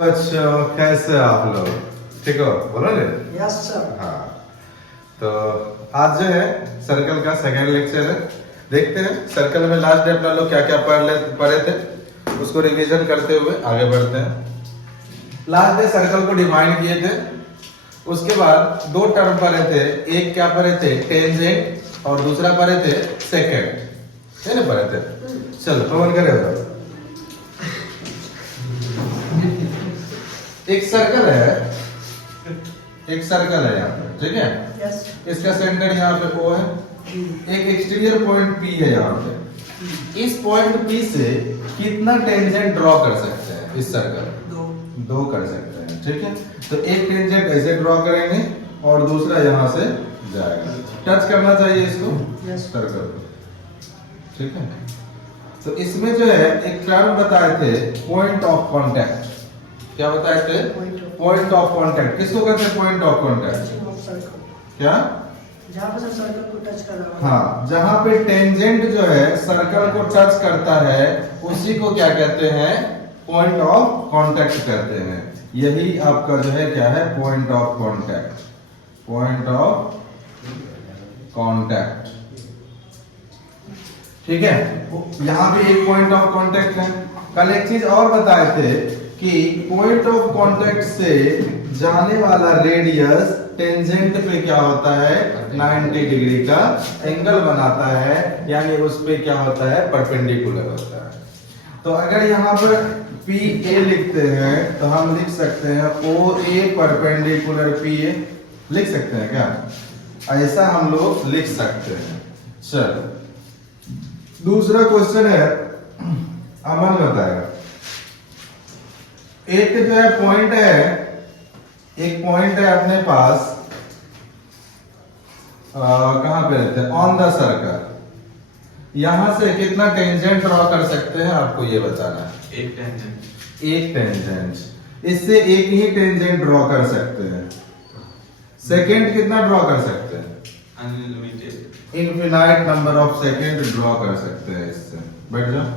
अच्छा, कैसे आप लोग? ठीक हो? बोलो रे। Yes sir. हाँ, तो आज जो है सर्कल का सेकेंड लेक्चर है। देखते हैं सर्कल में लास्ट डे अपना लोग क्या क्या पढ़े थे, उसको रिवीजन करते हुए आगे बढ़ते हैं। लास्ट डे सर्कल को डिफाइन किए थे, उसके बाद दो टर्म पढ़े थे। एक क्या पढ़े थे? टेंजेंट, और दूसरा पढ़े थे सेकेंड। है ना, पढ़े थे। चलो कौन करे। एक सर्कल है, एक सर्कल है यहाँ पे, ठीक है। यस। इसका सेंटर यहाँ पे O है, एक एक्सटीरियर पॉइंट P है यहाँ पे। इस पॉइंट P से कितना टेंजेंट ड्रॉ कर सकते हैं इस सर्कल? दो कर सकते हैं, ठीक है। तो एक टेंजेंट ऐसे ड्रॉ करेंगे और दूसरा यहाँ से जाएगा, टच करना चाहिए इसको, सर्कल को, ठीक है। तो इसमें जो है एक टर्म बताए थे, पॉइंट ऑफ कांटेक्ट। क्या बताए थे? Point of contact. किसको कहते हैं पॉइंट ऑफ कांटेक्ट? क्या? जहाँ पे सर्कल को टच कर रहा है। हाँ, जहाँ पे टेंजेंट जो है सर्कल को टच करता है उसी को क्या कहते हैं? पॉइंट ऑफ कांटेक्ट कहते हैं। यही आपका जो है क्या है? Point of contact. Point of contact, ठीक है। यहाँ पे एक पॉइंट ऑफ कांटेक्ट है। कल एक चीज और बताए थे कि पॉइंट ऑफ कांटेक्ट से जाने वाला रेडियस टेंजेंट पे क्या होता है? 90 डिग्री का एंगल बनाता है, यानी उस पे क्या होता है? परपेंडिकुलर होता है। तो अगर यहाँ पर PA लिखते हैं तो हम लिख सकते हैं OA परपेंडिकुलर PA। लिख सकते हैं क्या? ऐसा हम लोग लिख सकते हैं। चलो, दूसरा क्वेश्चन है, अमन बताएगा। एक जो है पॉइंट है, एक पॉइंट है अपने पास, कहां पे रहते हैं? On the circle. यहां से कितना टेंजेंट ड्रॉ कर सकते हैं आपको ये बताना है। एक टेंजेंट। एक टेंजेंट, इससे एक ही टेंजेंट ड्रॉ कर सकते हैं। सेकंड कितना ड्रॉ कर सकते हैं? Unlimited. Infinite number of second draw कर सकते हैं इससे। बैठ जाओ।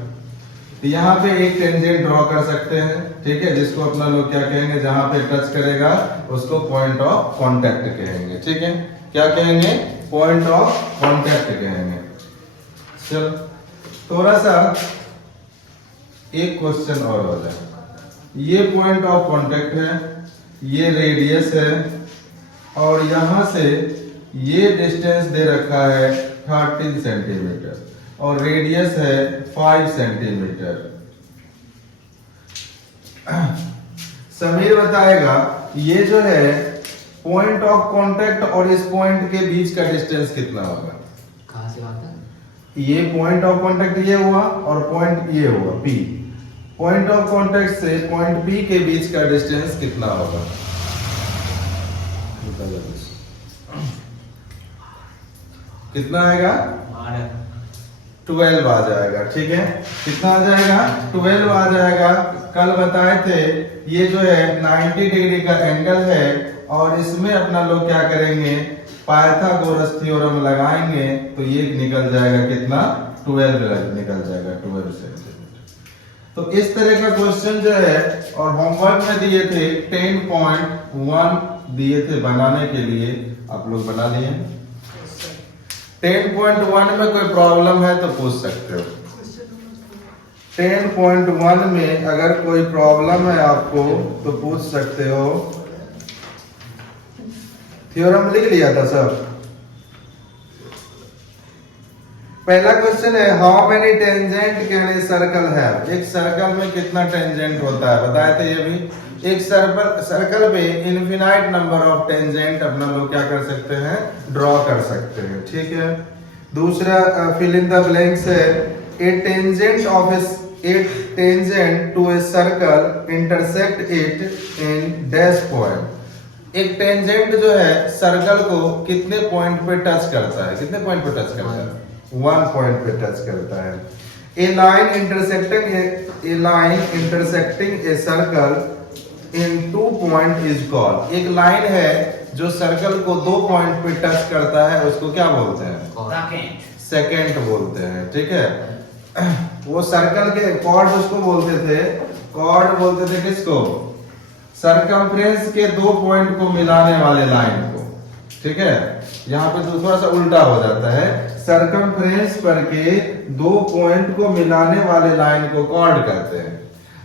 तो यहाँ पे एक टेंजेंट ड्रॉ कर सकते हैं, ठीक है, जिसको अपना लोग क्या कहेंगे? जहां पे टच करेगा उसको पॉइंट ऑफ कांटेक्ट कहेंगे, ठीक है। क्या कहेंगे? पॉइंट ऑफ कांटेक्ट कहेंगे। चल, थोड़ा सा एक क्वेश्चन और हो जाए। ये पॉइंट ऑफ कांटेक्ट है, ये रेडियस है, और यहां से ये डिस्टेंस दे रखा है 13 सेंटीमीटर, और रेडियस है 5 सेंटीमीटर। समीर बताएगा ये जो है पॉइंट ऑफ कांटेक्ट और इस पॉइंट के बीच का डिस्टेंस कितना होगा? कहां से बात है? ये पॉइंट ऑफ कांटेक्ट ये हुआ और पॉइंट ये हुआ P। पॉइंट ऑफ कांटेक्ट से पॉइंट P के बीच का डिस्टेंस कितना होगा? कितना आएगा? 12 आ जाएगा, ठीक है। कितना आ जाएगा? 12 आ जाएगा। कल बताए थे ये जो है 90 डिग्री का एंगल है, और इसमें अपना लोग क्या करेंगे? पाइथागोरस थ्योरम लगाएंगे तो ये निकल जाएगा कितना? 12 निकल जाएगा, 12 सेंटीमीटर। तो इस तरह का क्वेश्चन जो है, और होमवर्क में दिए थे 10.1 दिए थे बनाने के लिए, आप लोग बना लिए। 10.1 में कोई प्रॉब्लम है तो पूछ सकते हो। 10.1 में अगर कोई प्रॉब्लम है आपको तो पूछ सकते हो। थ्योरम लिख लिया था सब। पहला क्वेश्चन है, how many tangent can a circle have? एक सर्कल में कितना टेंजेंट होता है बताए थे ये भी। एक सर्कल पे इनफिनाइट नंबर ऑफ टेंजेंट अपना लोग क्या कर सकते हैं? ड्रॉ कर सकते हैं, ठीक है। दूसरा फिल इन द ब्लैंक्स है, a tangent to a circle intersect it in dash point. एक टेंजेंट जो है सर्कल को कितने पॉइंट पे टच करता है? कितने पॉइंट पे टच करता है? 1 पॉइंट पे टच करता है। A line intersecting a circle in 2 point is called. एक लाइन है जो सर्कल को 2 पॉइंट पे टच करता है, उसको क्या बोलते हैं? सेकेंड बोलते हैं, ठीक है। वो सर्कल के कॉर्ड उसको बोलते थे, कॉर्ड बोलते थे किसको? सरकमफ्रेंस के दो पॉइंट को मिलाने वाले लाइन को, ठीक है, यहाँ पे तो थोड़ा सा उल्टा हो जाता है, सरकमफ्रेंस पर के दो पॉइंट को मिलाने वाले लाइन को कॉर्ड कहते हैं।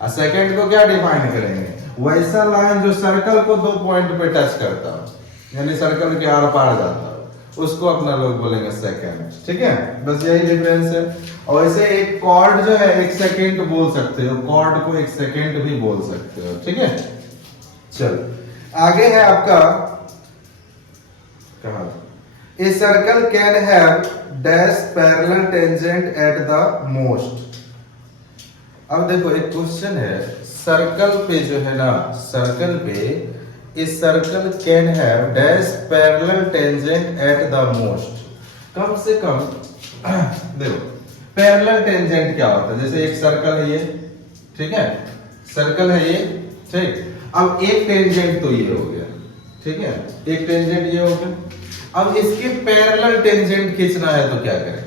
और सेकंड को क्या डिफाइन करेंगे, वैसा लाइन जो सर्कल को दो पॉइंट पे टच करता हो, यानी सर्कल के आर पार जाता हो, उसको अपना लोग बोलेंगे सेकंड, ठीक है, बस यही डिफरेंस है। और वैसे एक कॉर्ड जो है एक सेकंड बोल सकते हो, कॉर्ड को एक सेकंड भी बोल सकते हो, ठीक है। चल आगे है आपका, कहा a circle can have dash parallel tangent at the most. अब देखो एक क्वेश्चन है, सर्कल पे जो है ना, सर्कल पे इस circle can have dash parallel tangent at the most. कम से कम देखो पैरेलल टेंजेंट क्या होता है, जैसे एक सर्कल है ये, ठीक है, सर्कल है ये, ठीक, अब एक टेंजेंट तो ये हो गया, ठीक है, एक टेंजेंट ये हो गया। अब इसके पैरेलल टेंजेंट खींचना है तो क्या करें,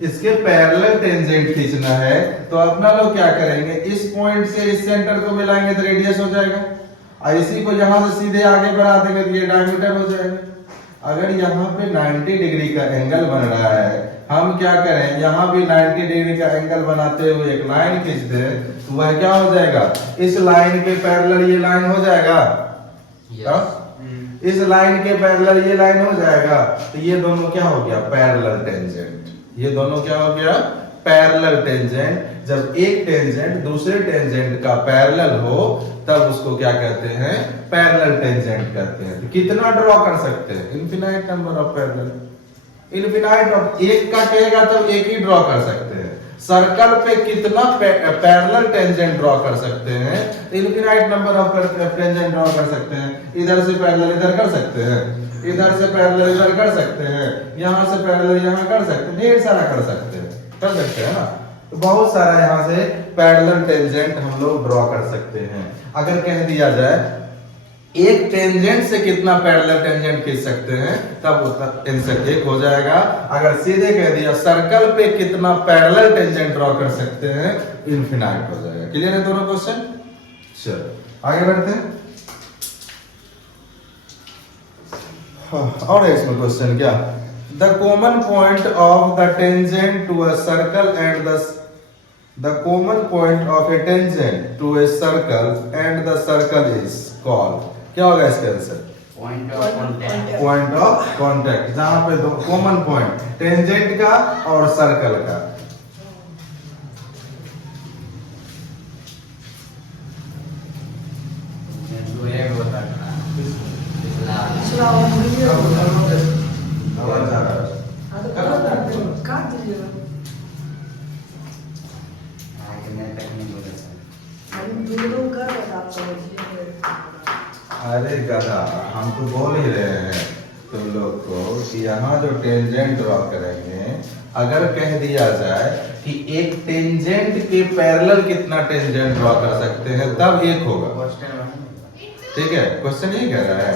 इसके पैरेलल टेंजेंट खींचना है तो अपना लोग क्या करेंगे, इस पॉइंट से इस सेंटर को मिलाएंगे तो रेडियस हो जाएगा, और इसी को यहां से सीधे आगे बढ़ा देंगे तो ये डायमीटर हो जाएगा। अगर यहाँ पे 90 डिग्री का एंगल बन रहा है, हम क्या करें, यहाँ भी 90 डिग्री का एंगल बनाते हुए एक लाइन खींच दे तो वह क्या हो जाएगा, इस लाइन के पैरेलल ये लाइन हो जाएगा, इस लाइन के पैरेलल ये लाइन हो जाएगा, तो ये दोनों क्या हो गया, पैरेलल टेंजेंट। ये दोनों क्या हो गया, पैरेलल टेंजेंट। जब एक टेंजेंट दूसरे टेंजेंट का पैरेलल हो तब उसको क्या कहते हैं, पैरेलल टेंजेंट कहते हैं। तो कितना ड्रॉ कर सकते हैं, infinite number of parallel, infinite of, एक का कहेगा तब एक ही ड्रॉ कर सकते हैं। सर्कल पे कितना पैरेलल टेंजेंट ड्रॉ कर सकते हैं, infinite number of tangent draw कर सकते हैं। इधर से पैरेलल इधर कर सकते हैं, इधर से पैरेलल इधर कर सकते हैं, यहां से पैरेलल यहां कर सकते हैं, ढेर सारा कर सकते हैं ना। तो बहुत सारा यहां से पैरेलल टेंजेंट हम लोग ड्रॉ कर सकते हैं। अगर कह दिया जाए एक टेंजेंट से कितना पैरेलल टेंजेंट खींच सकते हैं तब उसका आंसर एक हो जाएगा। अगर सीधे कह दिया सर्कल पे कितना पैरेलल टेंजेंट ड्रॉ कर सकते हैं, इनफिनाइट हो जाएगा। क्लियर है दोनों क्वेश्चन? चलो आगे बढ़ते हैं। और इसमें क्वेश्चन क्या, the common point of the tangent to a circle and the common point of a tangent to a circle and the circle is called. क्या होगा इसका answer? Point of contact. Point of contact, जहां पे दो common point tangent का और circle का। पिछला और वीडियो आवाज आ रहा है। काट दीजिएगा। हम दोनों कर रहे थे, आप समझिए। अरे गधा, हम तो बोल ही रहे हैं तुम लोग को कि यहाँ जो टेंजेंट ड्रॉ करेंगे, अगर कह दिया जाए कि एक टेंजेंट के पैरेलल कितना टेंजेंट ड्रॉ कर सकते हैं तब एक होगा। ठीक है, क्वेश्चन यही कह रहा है।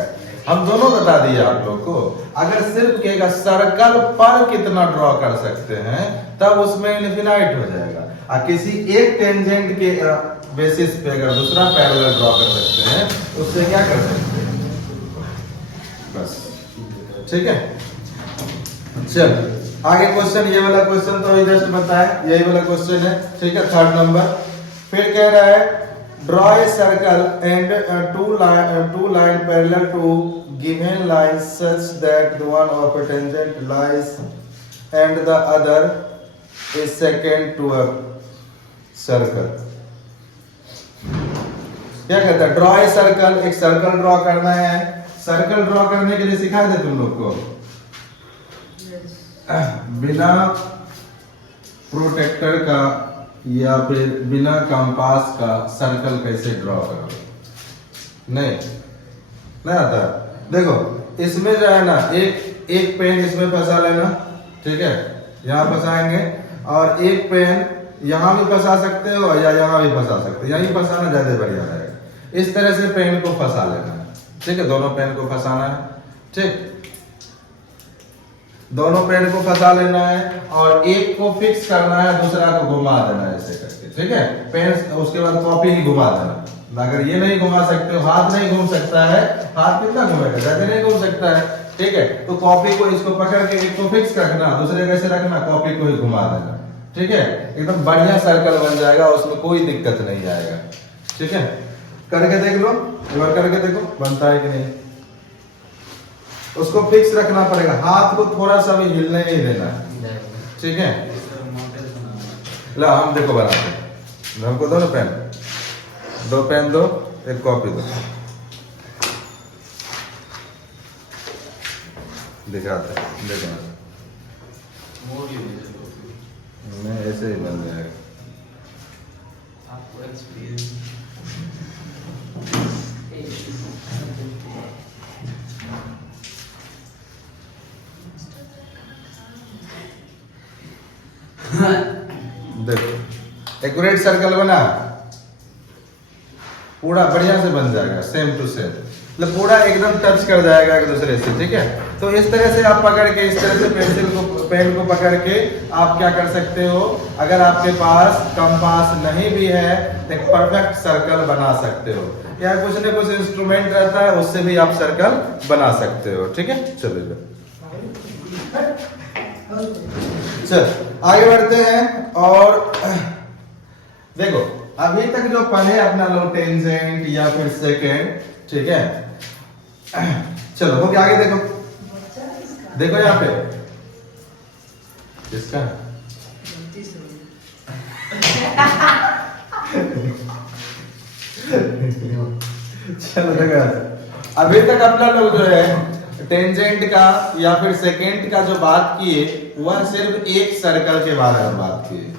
हम दोनों बता दिए आप लोग को। अगर सिर्फ कहेगा सर्कल पर कितना ड्रॉ कर सकते हैं तब उसमें इनफिनाइट हो जाएगा। और किसी एक टेंजेंट के बेसिस पे अगर दूसरा पैरेलल ड्रॉ कर सकते हैं उससे क्या कर सकते हैं, बस। ठीक है, चल आगे क्वेश्चन। ये वाला क्वेश्चन तो जस्ट बताया, यही वाला क्वेश्चन है। ठीक है, 3rd नंबर। फिर कह रहा है draw a circle and two line parallel to given line such that the one of a tangent lies and the other is second to a circle। क्या कहता है, ड्रॉ ए सर्कल, एक circle draw करना है। Circle draw करने के लिए सिखा दे तुम लोग को, बिना प्रोटेक्टर का या फिर बिना कंपास का सर्कल कैसे ड्रॉ करोगे, नहीं आता। देखो इसमें जो है ना, एक पेन इसमें फंसा लेना, ठीक है, यहाँ फंसाएंगे, और एक पेन यहाँ भी फंसा सकते हो या यहाँ भी फंसा सकते हो, यहीं फंसाना ज्यादा बढ़िया रहेगा। इस तरह से पेन को फंसा लेना, ठीक है, दोनों पेन को फंसाना है। ठीक, दोनों पेड़ को फंसा लेना है और एक को फिक्स करना है, दूसरा को घुमा देना है ऐसे करके, ठीक है। पेन उसके बाद कॉपी ही घुमा देना। अगर ये नहीं घुमा सकते हो, हाथ नहीं घूम सकता है, हाथ कितना घूमेगा, ज्यादा नहीं घूम सकता है, ठीक है। तो कॉपी को इसको पकड़ के एक को फिक्स रखना, दूसरे कैसे रखना, कॉपी को ही घुमा देना, ठीक है। एकदम बढ़िया सर्कल बन जाएगा, उसमें कोई दिक्कत नहीं आएगा, ठीक है। करके देख लो, एक बार करके देखो बनता है कि नहीं। उसको फिक्स रखना पड़ेगा, हाथ को थोड़ा सा भी हिलने नहीं देना, ठीक है। ला हम देखो बनाते हैं, हमको दो ना पेन, दो पेन दो, एक कॉपी दो, दिखाते हैं, देखो नहीं ऐसे ही बन जाएगा। आपको एक्सपीरियंस देखो एक्यूरेट सर्कल बना, पूरा बढ़िया से बन जाएगा, सेम टू सेम, मतलब पूरा एकदम टच कर जाएगा एक दूसरे से, ठीक है। तो इस तरह से आप पकड़ के, इस तरह से पेंसिल को, पेन को पकड़ के आप क्या कर सकते हो, अगर आपके पास कंपास नहीं भी है तो एक परफेक्ट सर्कल बना सकते हो, या कुछ न कुछ इंस्ट्रूमेंट रहता है उससे भी आप सर्कल बना सकते हो, ठीक है। चलिए चल आगे बढ़ते हैं। और देखो अभी तक जो पढ़े अपना लोग टेंजेंट या फिर सेकेंड, ठीक है। चलो हो गया, आगे देखो, देखो यहाँ पे किसका चलो देखो, अभी तक अपना लोग जो है टेंजेंट का या फिर सेकेंड का जो बात किए वह सिर्फ एक सर्कल के बारे में बात किए।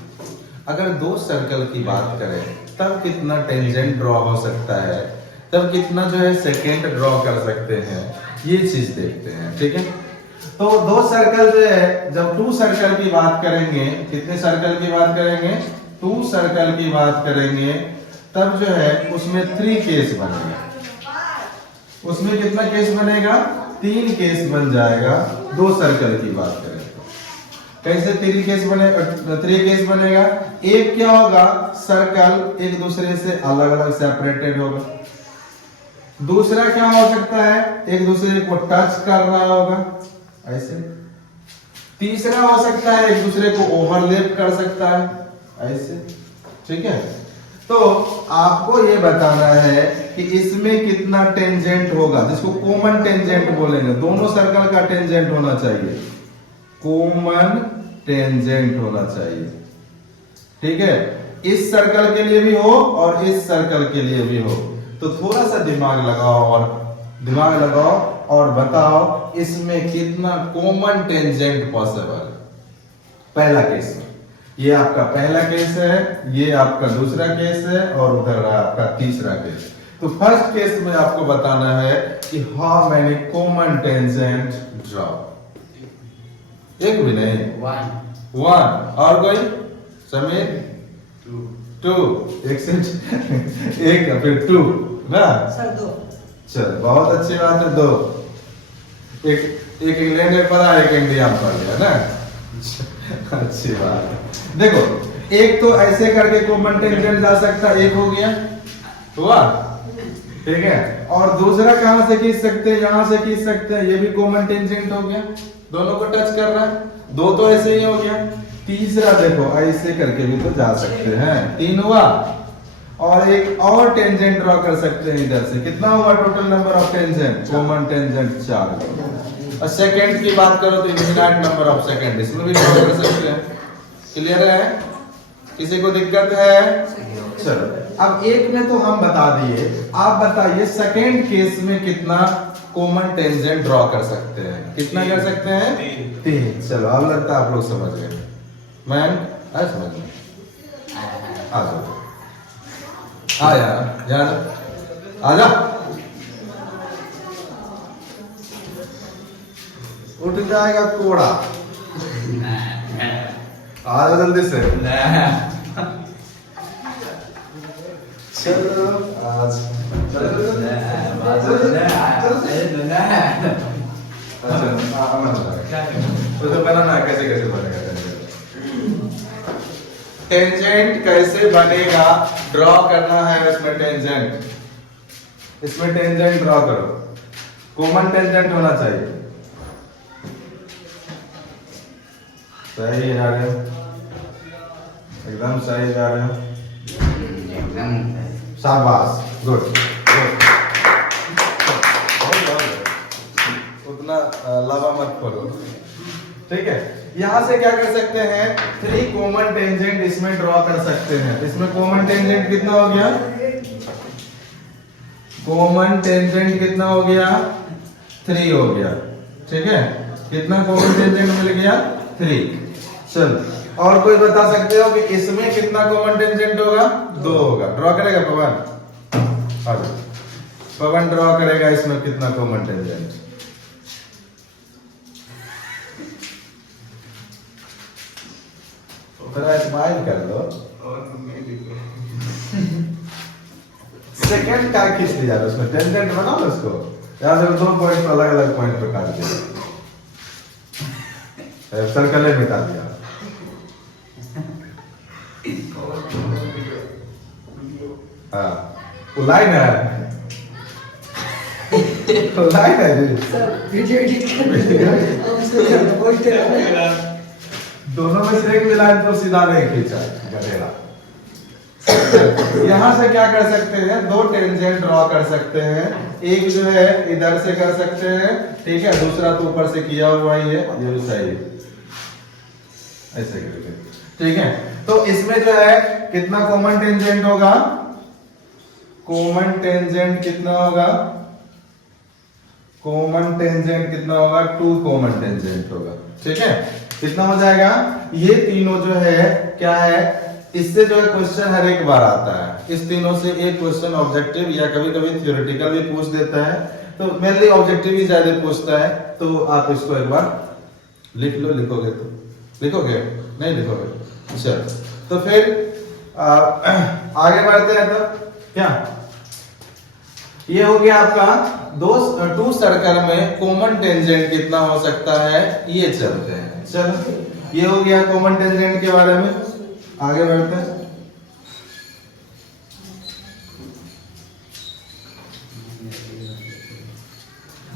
अगर दो सर्कल की बात करें तब कितना टेंजेंट ड्रॉ हो सकता है, तब कितना जो है सेकेंड ड्रॉ कर सकते हैं, ये चीज देखते हैं, ठीक है। तो दो सर्कल जो है, जब टू सर्कल की बात करेंगे, कितने सर्कल की बात करेंगे, टू सर्कल की बात करेंगे, तब जो है उसमें 3 केस बनेगा। उसमें कितना केस बनेगा, 3 केस बन जाएगा। दो सर्कल की बात करें कैसे 3 केस बनेगा, 3 केस बनेगा। एक क्या होगा, सर्कल एक दूसरे से अलग अलग सेपरेटेड होगा। दूसरा क्या हो सकता है, एक दूसरे को टच कर रहा होगा ऐसे। तीसरा हो सकता है एक दूसरे को ओवरलैप कर सकता है ऐसे, ठीक है। तो आपको ये बताना है कि इसमें कितना टेंजेंट होगा, जिसको कॉमन टेंजेंट बोलेंगे। दोनों सर्कल का टेंजेंट होना चाहिए, कॉमन टेंजेंट होना चाहिए, ठीक है। इस सर्कल के लिए भी हो और इस सर्कल के लिए भी हो। तो थोड़ा सा दिमाग लगाओ और बताओ इसमें कितना कॉमन टेंजेंट पॉसिबल। पहला केस में ये आपका पहला केस है, ये आपका दूसरा केस है और उधर रहा आपका तीसरा केस। तो फर्स्ट केस में आपको बताना है कि how many common tangent draw. एक भी नहीं, 1 और कोई समीर 2 एक से एक फिर 2 ना सर 2। चल बहुत अच्छी बात है, 2। एक इंग्लैंड में पढ़ा, एक इंडिया में पढ़ गया ना, अच्छी बात है। देखो एक तो ऐसे करके कॉमन टेंजेंट जा सकता है, एक हो गया हुआ, ठीक है। और दूसरा कहां से खींच सकते हैं, यहां से खींच सकते हैं, ये भी कॉमन टेंजेंट हो गया, दोनों को टच कर रहा है। 2 तो ऐसे ही हो गया। तीसरा देखो ऐसे करके भी तो जा सकते हैं, 3 हुआ। और एक और टेंजेंट ड्रॉ कर सकते हैं इधर से। कितना हुआ total number of tangent, common tangent 4। और सेकंड की बात करो तो इनफिनिट नंबर ऑफ सेकंड इसमें भी ड्रॉ कर सकते हैं। क्लियर है, किसी को दिक्कत है? चलो अब एक में तो हम बता दिए, आप बताइए सेकंड केस में कितना कॉमन टेंजेंट ड्रॉ कर सकते हैं। कितना कर सकते हैं? 3। चलो अब लगता है आप लोग समझ गए। मैन समझ गए, आ जाओ, आ यार आजा, उठ जाएगा कोड़ा, आ जाओ जल्दी से। चलो आज अच्छा उसे बनाना है, कैसे कैसे बनेगा टेंजेंट कैसे बनेगा, ड्रॉ करना है उसमें टेंजेंट। इसमें टेंजेंट ड्रॉ करो, कॉमन टेंजेंट होना चाहिए। सही जा रहे हो, एकदम सही जा रहे हो, एकदम शाबाश, गुड गुड। उतना लावा मत करो, ठीक है। यहाँ से क्या कर सकते हैं, 3 कॉमन टेंजेंट इसमें ड्रॉ कर सकते हैं। इसमें कॉमन टेंजेंट कितना हो गया, कॉमन टेंजेंट कितना हो गया, 3 हो गया, ठीक है। कितना कॉमन टेंजेंट मिल गया, 3। चल, और कोई बता सकते हो कि इसमें कितना कॉमन टेंजेंट होगा, 2 होगा। ड्रॉ करेगा पवन, आ जाओ। पवन ड्रॉ करेगा इसमें कितना कॉमन टेंजेंट। थोड़ा स्माइल कर लो, सेकंड का खींच लिया उसमें टेंजेंट बनाओ उसको। यहाँ से 2 पॉइंट अलग अलग पॉइंट पे काट दिया, सर्कल मिटा दिया। हाँ, वो लाइन है, वो लाइन है जी। सर वीडियो एडिट कर दोनों में से एक मिला तो सीधा नहीं खींचा गधेड़ा। यहाँ से क्या कर सकते हैं, 2 टेंजेंट ड्रॉ कर सकते हैं। एक जो है इधर से कर सकते हैं, ठीक है, दूसरा तो ऊपर से किया हुआ ही है, ये भी सही है, ऐसे करके, ठीक है। तो इसमें जो है कितना कॉमन टेंजेंट होगा, कॉमन टेंजेंट कितना होगा, कॉमन टेंजेंट कितना होगा, 2 कॉमन टेंजेंट होगा, ठीक है। कितना हो जाएगा, ये तीनों जो है क्या है, इससे जो है क्वेश्चन हर एक बार आता है। इस तीनों से एक क्वेश्चन ऑब्जेक्टिव या कभी कभी थ्योरेटिकल भी पूछ देता है, तो मेनली ऑब्जेक्टिव ही ज्यादा पूछता है। तो आप इसको एक बार लिख लो, लिखोगे तो लिखोगे, नहीं लिखोगे, चलो। तो फिर आगे बढ़ते हैं। तो क्या ये हो गया आपका 2 सर्कल में कॉमन टेंजेंट कितना हो सकता है, ये चलते हैं। चलो, ये हो गया कॉमन टेंजेंट के बारे में। आगे बढ़ते हैं।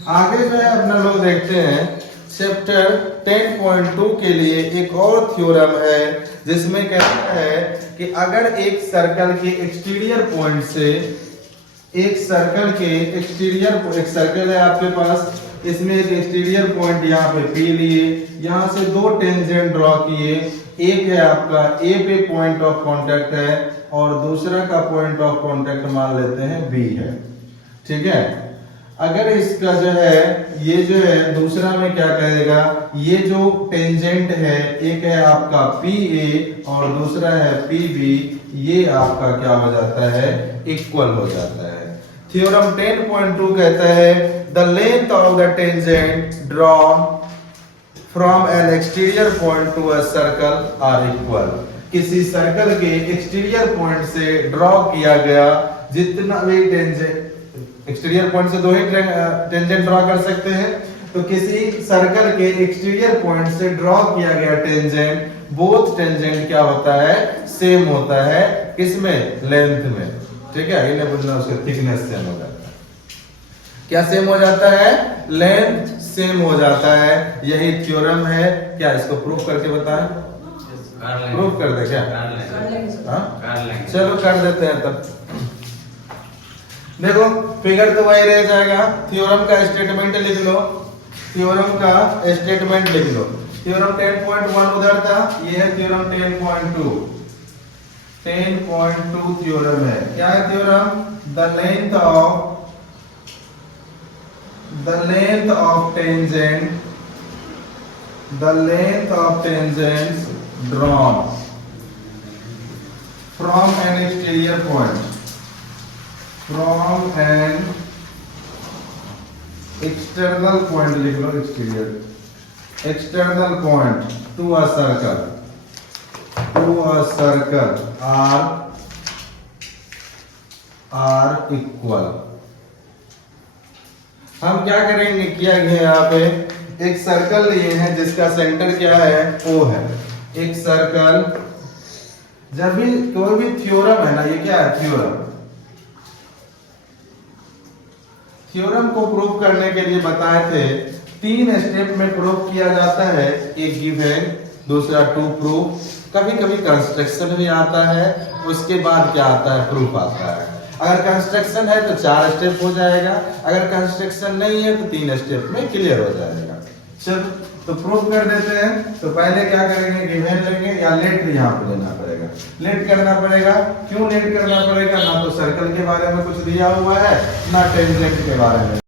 आगे जो है अपना लोग देखते हैं चैप्टर 10.2 के लिए एक और थ्योरम है, जिसमें कहता है कि अगर एक सर्कल के एक्सटीरियर पॉइंट से एक सर्कल है आपके पास, इसमें एक एक्सटीरियर पॉइंट यहाँ पे P लिए, यहाँ से 2 टेंजेंट ड्रॉ किए। एक है आपका A पे पॉइंट ऑफ कांटेक्ट है और दूसरा का पॉइंट ऑफ कांटेक्ट मान लेते हैं B है, ठीक है। अगर इसका जो है ये जो है दूसरा में क्या कहेगा, ये जो टेंजेंट है, एक है आपका PA और दूसरा है PB, ये आपका क्या हो जाता है, इक्वल हो जाता है। थ्योरम 10.2 कहता है the length of the tangent drawn from an exterior point to a circle are equal. किसी सर्कल के एक्सटीरियर पॉइंट से ड्रॉ किया गया जितना भी टेंजेंट, एक्सटीरियर पॉइंट से 2 ही टेंजेंट ड्रॉ कर सकते हैं, तो किसी सर्कल के एक्सटीरियर पॉइंट से ड्रॉ किया गया टेंजेंट, बोथ टेंजेंट क्या होता है, सेम होता है, किसमें, लेंथ में, ठीक है। इन्हें बोलना उसका थिकनेस सेम हो जाता है। क्या सेम हो जाता है, लेंथ सेम हो जाता है। यही थ्योरम है। क्या इसको प्रूफ करके बताएं, प्रूफ कर दे क्या, हाँ चलो कर देते हैं। तब देखो फिगर तो वही रह जाएगा, थ्योरम का स्टेटमेंट लिख लो, थ्योरम का स्टेटमेंट लिख लो। थ्योरम 10.1 उधर था, ये है थ्योरम 10.2। 10.2 थ्योरम है। क्या है theorem, the length of tangent drawn from an exterior point, from an external point लिख लो, external point to a circle are equal। हम क्या करेंगे, किया गया यहाँ पे एक सर्कल लिए हैं जिसका सेंटर क्या है, O है। एक सर्कल, जब भी कोई भी थ्योरम है ना, ये क्या है, थ्योरम। थ्योरम को प्रूव करने के लिए बताए थे 3 स्टेप में प्रूव किया जाता है। एक गिवन, दूसरा टू प्रूफ, कभी कभी कंस्ट्रक्शन भी आता है, उसके बाद क्या आता है, प्रूफ आता है। अगर कंस्ट्रक्शन है तो 4 स्टेप हो जाएगा, अगर कंस्ट्रक्शन नहीं है तो 3 स्टेप में क्लियर हो जाएगा। चल तो प्रूफ कर देते हैं। तो पहले क्या करेंगे, गिवन लेंगे या लेट यहाँ पे लेना पड़ेगा, लेट करना पड़ेगा। क्यों लेट करना पड़ेगा, ना तो सर्कल के बारे में कुछ दिया हुआ है, ना टेंजेंट के बारे में